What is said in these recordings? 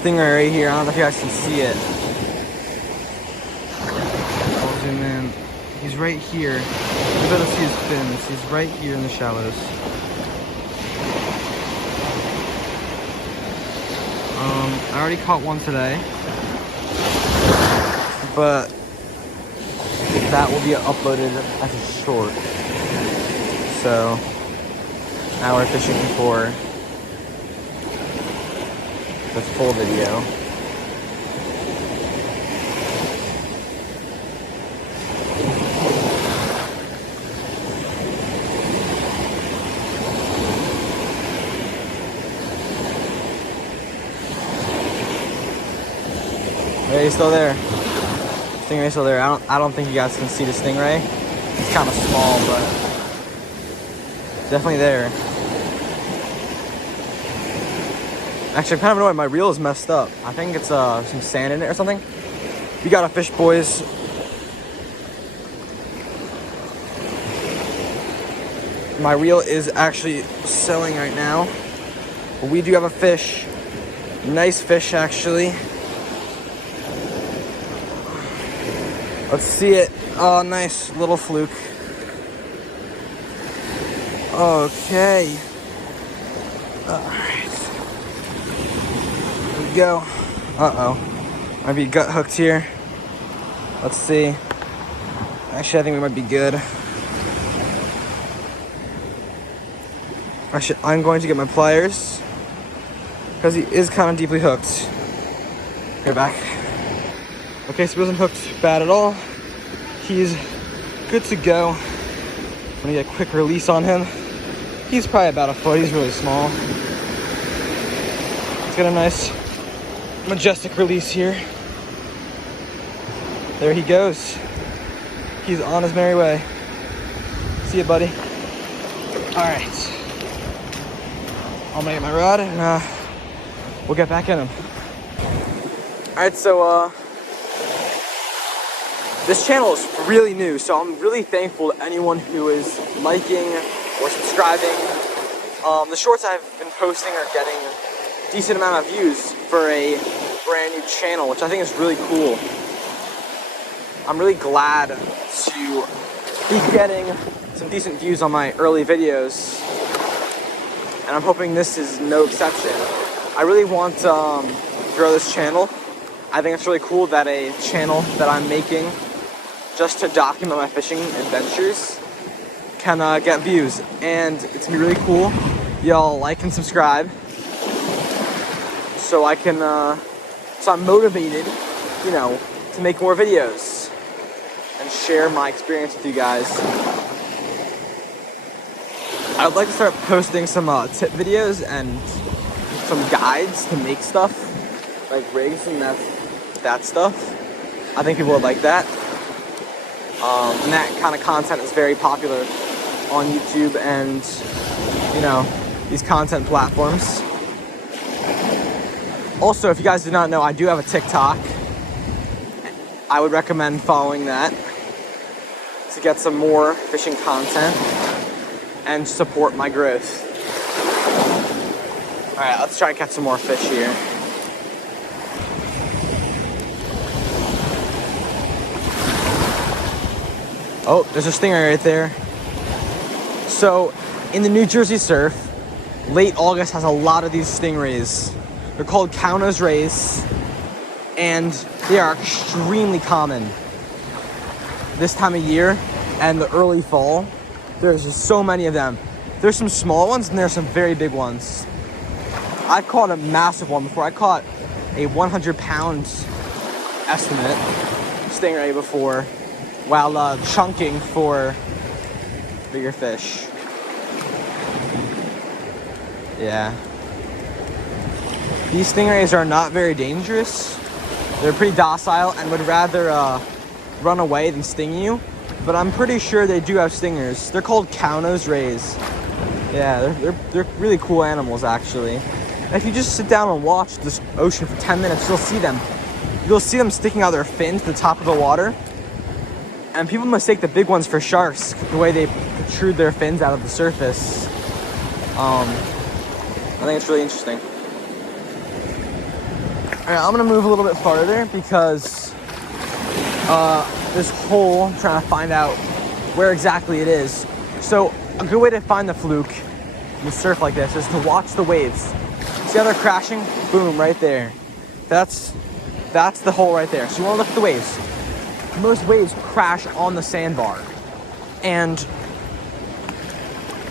stingray right here. I don't know if you guys can see it. I'll zoom in. He's right here. You better see his fins. He's right here in the shallows. I already caught one today, but that will be uploaded as a short. So now we're fishing for the full video. Hey, he's still there. Stingray's still there. I don't think you guys can see the stingray. It's kind of small, but definitely there. Actually, I'm kind of annoyed. My reel is messed up. I think it's some sand in it or something. We got a fish, boys. My reel is actually selling right now, but we do have a fish. Nice fish, actually. Let's see it. Oh, nice little fluke. Okay. Alright. Here we go. Uh-oh. Might be gut hooked here. Let's see. Actually, I think we might be good. Actually, I'm going to get my pliers because he is kind of deeply hooked. Get back. Okay, so he wasn't hooked bad at all. He's good to go. I'm gonna get a quick release on him. He's probably about a foot. He's really small. Let's get a nice majestic release here. There he goes. He's on his merry way. See you, buddy. All right. I'm gonna get my rod and we'll get back in him. All right, so this channel is really new, so I'm really thankful to anyone who is liking or subscribing. The shorts I've been posting are getting a decent amount of views for a brand new channel, which I think is really cool. I'm really glad to be getting some decent views on my early videos, and I'm hoping this is no exception. I really want to grow this channel. I think it's really cool that a channel that I'm making just to document my fishing adventures can get views, and it's gonna be really cool. Y'all like and subscribe so I can so I'm motivated, you know, to make more videos and share my experience with you guys. I would like to start posting some tip videos and some guides to make stuff like rigs and that stuff. I think people would like that. And that kind of content is very popular on YouTube and, you know, these content platforms. Also, if you guys do not know, I do have a TikTok. I would recommend following that to get some more fishing content and support my growth. All right, let's try and catch some more fish here. Oh, there's a stingray right there. So, in the New Jersey surf, late August has a lot of these stingrays. They're called Counters rays, and they are extremely common this time of year and the early fall. There's just so many of them. There's some small ones and there's some very big ones. I've caught a massive one before. I caught a 100-pound estimate stingray before, while chunking for bigger fish. Yeah. These stingrays are not very dangerous. They're pretty docile and would rather run away than sting you. But I'm pretty sure they do have stingers. They're called cow-nose rays. Yeah, they're really cool animals, actually. And if you just sit down and watch this ocean for 10 minutes, you'll see them. You'll see them sticking out their fins to the top of the water. And people mistake the big ones for sharks, the way they protrude their fins out of the surface. I think it's really interesting. All right, I'm gonna move a little bit farther because this hole, I'm trying to find out where exactly it is. So a good way to find the fluke in the surf like this is to watch the waves. See how they're crashing? Boom, right there. That's the hole right there. So you want to look at the waves. Most waves crash on the sandbar, and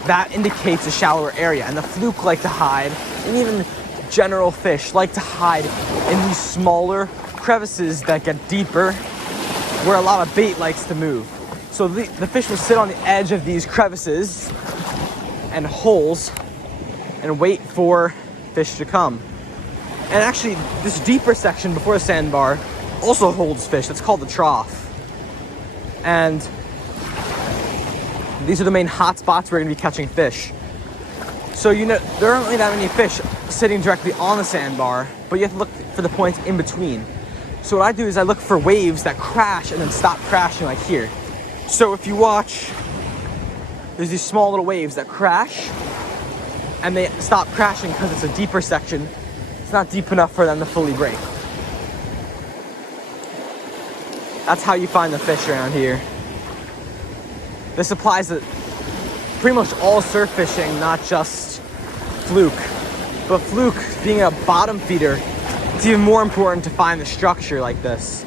that indicates a shallower area. And the fluke like to hide, and even general fish like to hide in these smaller crevices that get deeper, where a lot of bait likes to move. So the fish will sit on the edge of these crevices and holes and wait for fish to come. And actually, this deeper section before the sandbar also holds fish. It's called the trough. And these are the main hot spots where we're gonna be catching fish. So you know, there aren't really that many fish sitting directly on the sandbar, but you have to look for the points in between. So what I do is I look for waves that crash and then stop crashing, like here. So if you watch, there's these small little waves that crash and they stop crashing because it's a deeper section. It's not deep enough for them to fully break. That's how you find the fish around here. This applies to pretty much all surf fishing, not just fluke. But fluke, being a bottom feeder, it's even more important to find the structure like this.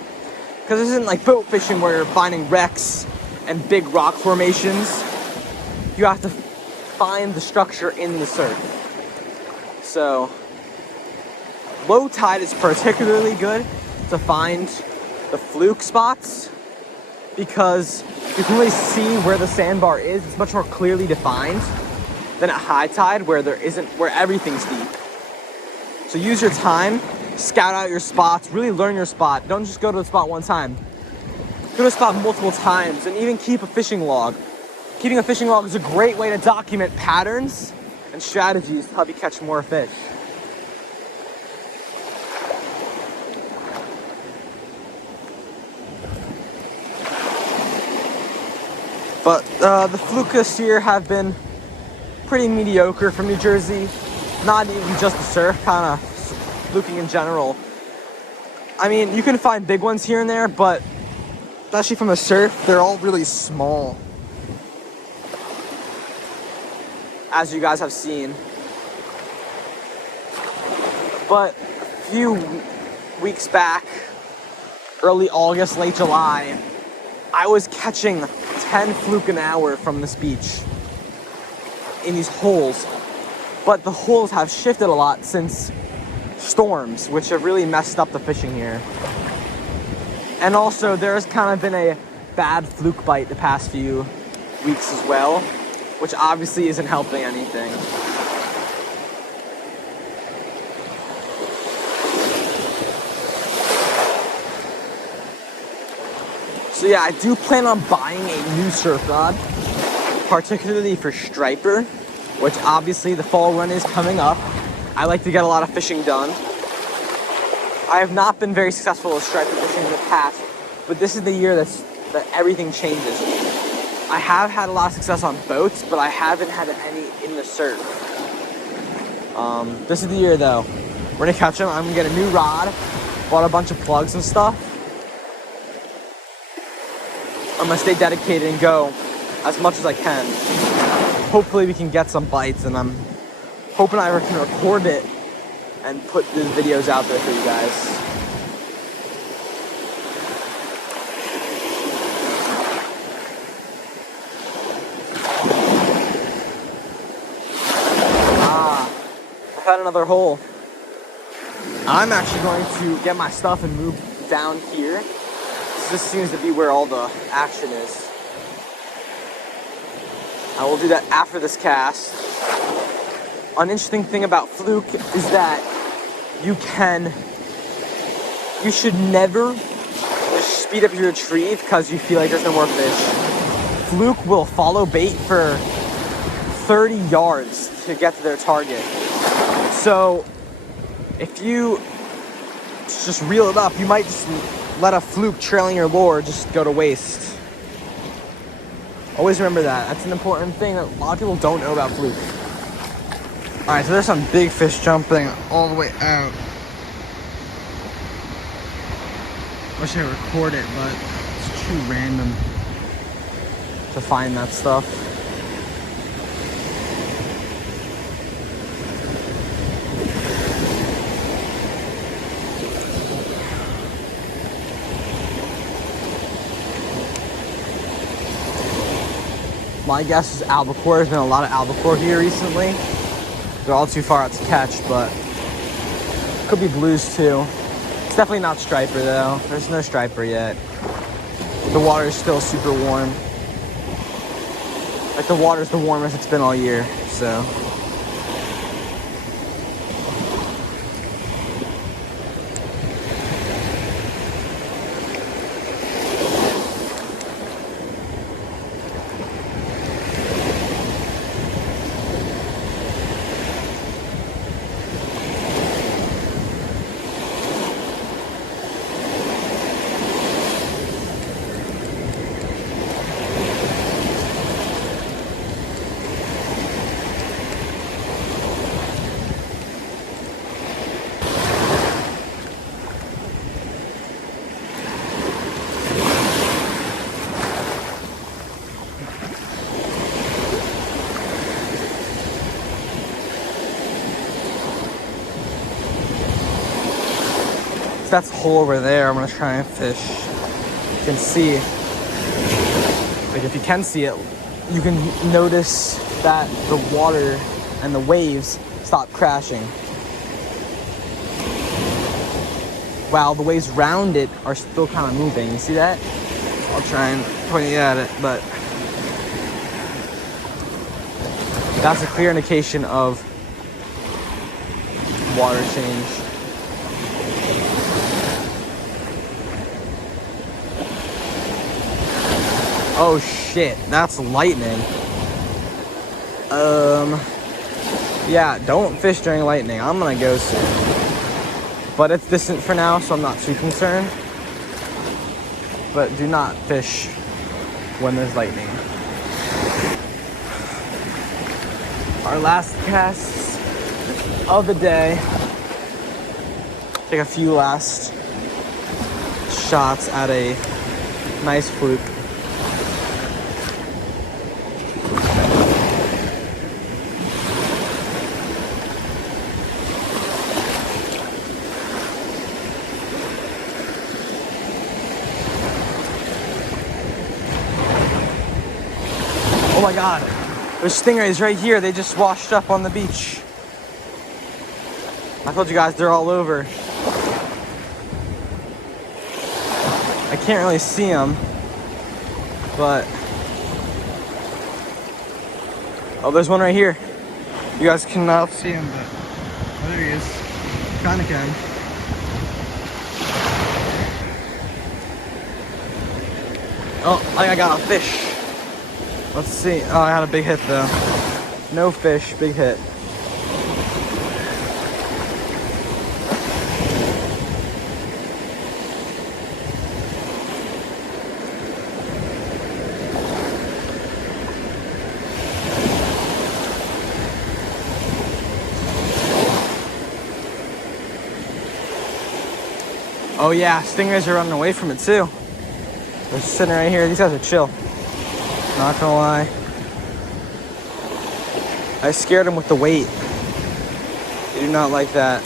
Because this isn't like boat fishing where you're finding wrecks and big rock formations. You have to find the structure in the surf. So, low tide is particularly good to find the fluke spots because you can really see where the sandbar is. It's much more clearly defined than at high tide where everything's deep. So use your time, scout out your spots, really learn your spot. Don't just go to the spot one time. Go to the spot multiple times and even keep a fishing log. Keeping a fishing log is a great way to document patterns and strategies to help you catch more fish. But the fluke this year have been pretty mediocre from New Jersey. Not even just the surf, kind of fluking in general. I mean, you can find big ones here and there, but especially from the surf, they're all really small. As you guys have seen. But a few weeks back, early August, late July, I was catching 10 fluke an hour from this beach in these holes. But the holes have shifted a lot since storms, which have really messed up the fishing here. And also, there's kind of been a bad fluke bite the past few weeks as well, which obviously isn't helping anything. So yeah, I do plan on buying a new surf rod, particularly for striper, which obviously the fall run is coming up. I like to get a lot of fishing done. I have not been very successful with striper fishing in the past, but this is the year that everything changes. I have had a lot of success on boats, but I haven't had any in the surf. This is the year though. We're gonna catch them. I'm gonna get a new rod, bought a bunch of plugs and stuff. I'm gonna stay dedicated and go as much as I can. Hopefully we can get some bites, and I'm hoping I can record it and put the videos out there for you guys. I found another hole. I'm actually going to get my stuff and move down here. This seems to be where all the action is. I will do that after this cast. An interesting thing about fluke is that you should never just speed up your retrieve because you feel like there's no more fish. Fluke will follow bait for 30 yards to get to their target. So if you just reel it up, you might just let a fluke trailing your lure just go to waste. Always remember that. That's an important thing that a lot of people don't know about fluke. Alright, so there's some big fish jumping all the way out. Wish I record it, but it's too random to find that stuff. My guess is albacore. There's been a lot of albacore here recently. They're all too far out to catch, but could be blues too. It's definitely not striper though. There's no striper yet. The water is still super warm. Like the water's the warmest it's been all year, so. That's a hole over there. I'm gonna try and fish. You can see, like if you can see it, you can notice that the water and the waves stop crashing. Wow, the waves around it are still kind of moving. You see that? I'll try and point it at it, but that's a clear indication of water change. Oh shit, that's lightning. Yeah, don't fish during lightning. I'm gonna go soon. But it's distant for now, so I'm not too concerned. But do not fish when there's lightning. Our last casts of the day. Take a few last shots at a nice fluke. Oh my god, there's stingrays right here. They just washed up on the beach. I told you guys they're all over. I can't really see them, but oh, there's one right here. You guys cannot see him, but oh, there he is. Kinda can. Oh, I think I got a fish. Let's see. Oh, I had a big hit though. No fish, big hit. Oh yeah, stingrays are running away from it too. They're sitting right here. These guys are chill. Not gonna lie. I scared them with the weight. They do not like that.